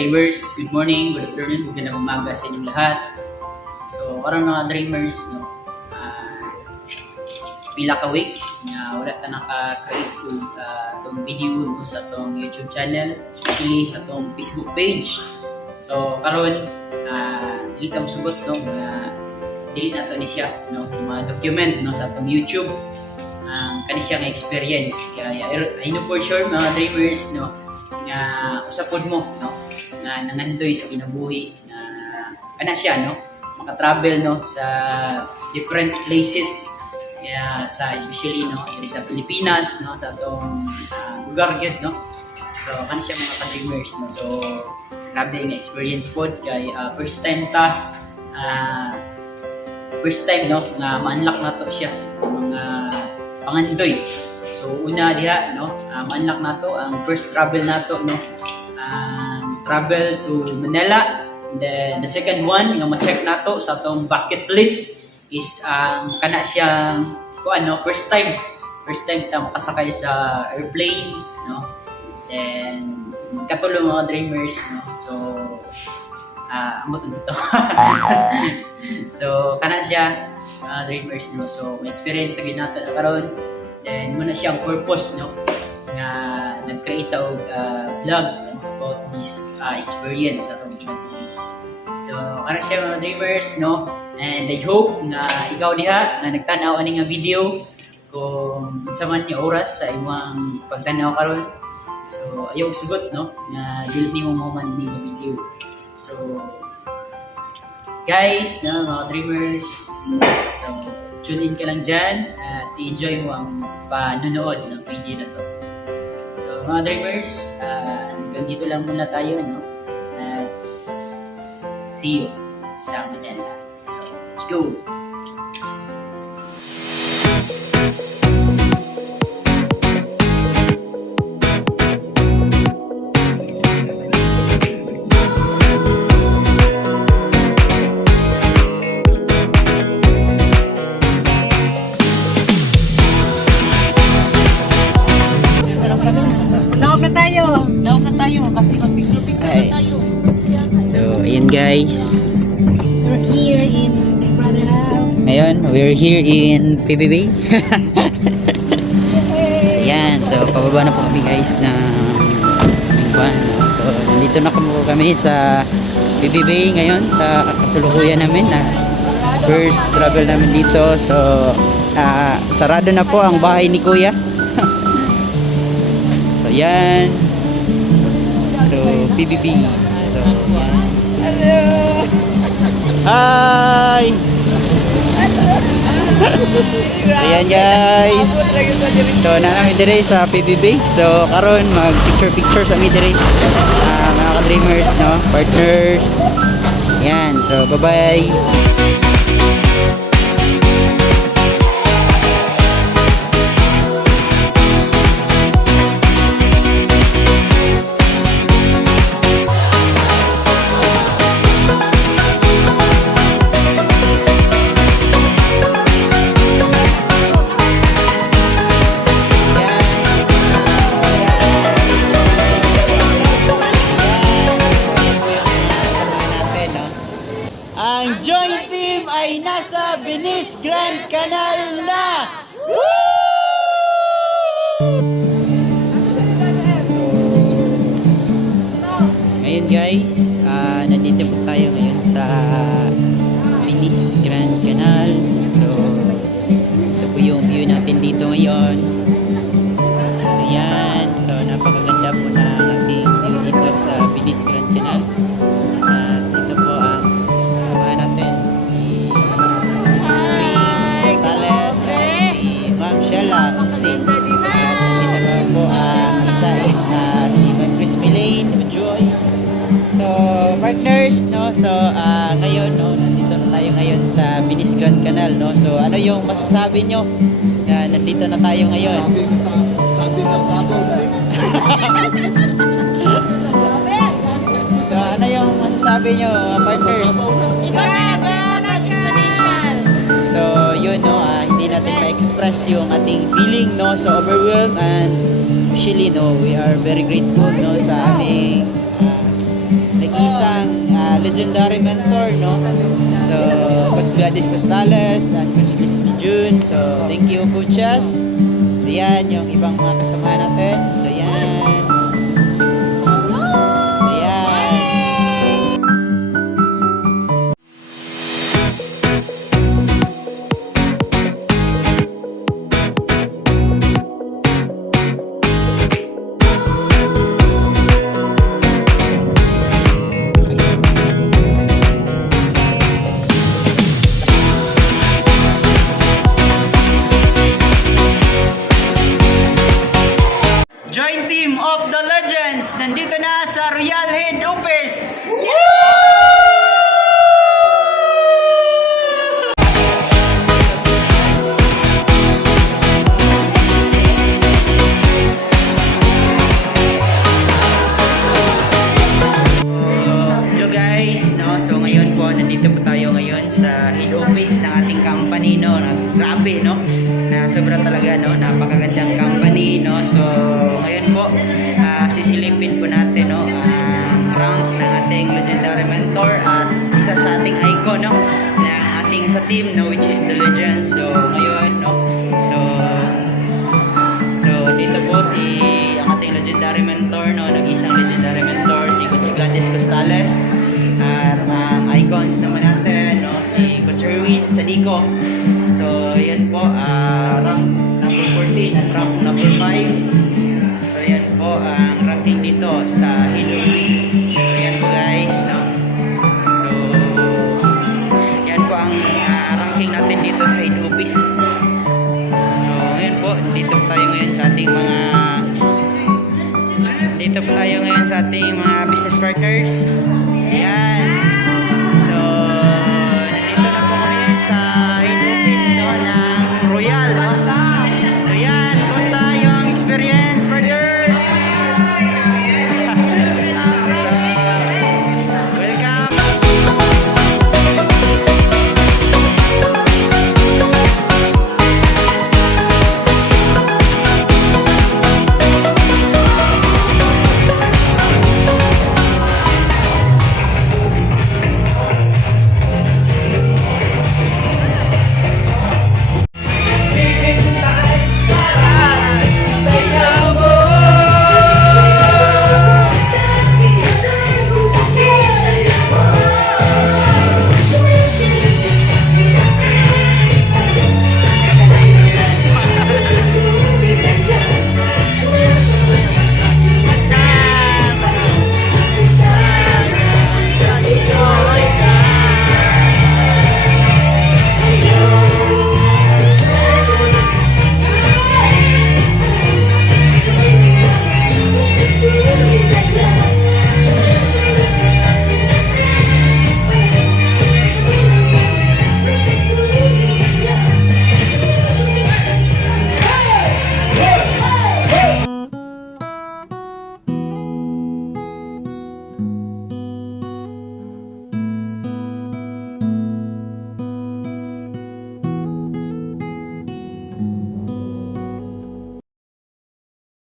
Dreamers, good morning, good afternoon, magandang umaga sa inyong lahat. So, parang mga dreamers, no, ah, pila ka weeks nga wala ta naka-create og uh, tong video no, sa tong YouTube channel, especially sa tong Facebook page. So, karon uh, dili ta sugot no, nga dili na to ni siya, no, mga document no, sa tong YouTube. Ang kani siya nga experience. Kaya, I know for sure mga dreamers, no, nga usapod mo no? Nga nangandoy sa kinabuhi. Na kana siya no? Maka-travel no? Sa different places. Kaya sa especially no? Sa Pilipinas no? Sa atong ah, lugar gyud no? So kana siya mga ka-dreamers no? So grabe nga experience pod kay ah, first time ta ah, first time no? Nga ma-unlock na to siya. Mga pangandoy So una diha no, uh, ma-unlock nato ang first travel nato no. Um, travel to Manila. Then the second one nga ma-check nato sa atong bucket list is ang kana siyang kuan no, first time. First time ta makasakay sa airplane no. Then katulong mga dreamers no. So uh, sa to. so kana siya mga dreamers no. So may experience sa ginato na karon Then, muna siyang purpose, no? Nga nag-create og uh, vlog about this uh, experience sa itong kinabuhi. So, ano siya mga dreamers, no? And I hope na ikaw diha na nagtanaw ani nga video kung unsa man yung oras sa imong pagtanaw karon. So, ayaw sugot, no? Na dili nimo mo man ni video. So, guys, no, mga dreamers, so, tune in ka lang dyan at i-enjoy mo ang panonood ng video na to. So, mga dreamers, uh, hanggang dito lang muna tayo, no? At see you sa Manila. So, let's go! Guys. We're here in Big Brother House. Ngayon, we're here in PBB. Ayan, so pababa na po kami guys na Bingban. no? So, nandito na kamo kami sa PBB ngayon sa kasalukuyan namin na first travel namin dito. So, ah, sarado na po ang bahay ni Kuya. so, ayan. So, PBB. So, ayan. Hi! Ayan guys. So na kami dire sa PBB. So karon mag picture picture sa mi dire. Ah, mga ka-dreamers no, partners. Ayan. So bye-bye. Guys, ah, nandito po tayo ngayon sa Venice Grand Canal. So, ito po yung view natin dito ngayon. So, yan. So, napakaganda po na ating view dito sa Venice Grand Canal. At ito po ang kasama natin si Miss Green Cristales at si Ma'am Shella. At dito naman po ang isa is ah, si Ma'am Chris Milane partners, no? So, ah, ngayon, no? Nandito na tayo ngayon sa Venice Grand Canal, no? So, ano yung masasabi nyo? na nandito na tayo ngayon. Sabi ng rin. So, ano yung masasabi nyo, uh, partners? So, yun, no, ah, hindi natin ma-express yung ating feeling, no, so overwhelmed and actually, no, we are very grateful, no, sa aming ah, legendary mentor, no? So, Coach Gladys Costales and Coach Liz June. So, thank you, coaches. So, yan, yung ibang mga kasamahan natin. So, yan. Talaga, no? Napakagandang company, no? So ngayon po, ah, sisilipin po natin, no? Ang rank ng ating legendary mentor at isa sa ating icon, no? Ng ating sa team, no? Which is the legend. So ngayon, no? So So, dito po si ang ating legendary mentor, no, nag-isang legendary mentor, si Coach Gladys Costales. At ang icons naman natin, no, si Coach Erwin Sadico. So, yan po, ah, rank number 14 at rank number 5. So, yan po ang ranking dito sa Hilo Quiz. So, yan po guys, no. So, yan po ang ah, ranking natin dito sa Hilo Quiz. So, ngayon po, dito tayo ngayon sa ating mga dito po tayo ngayon sa ating mga business partners.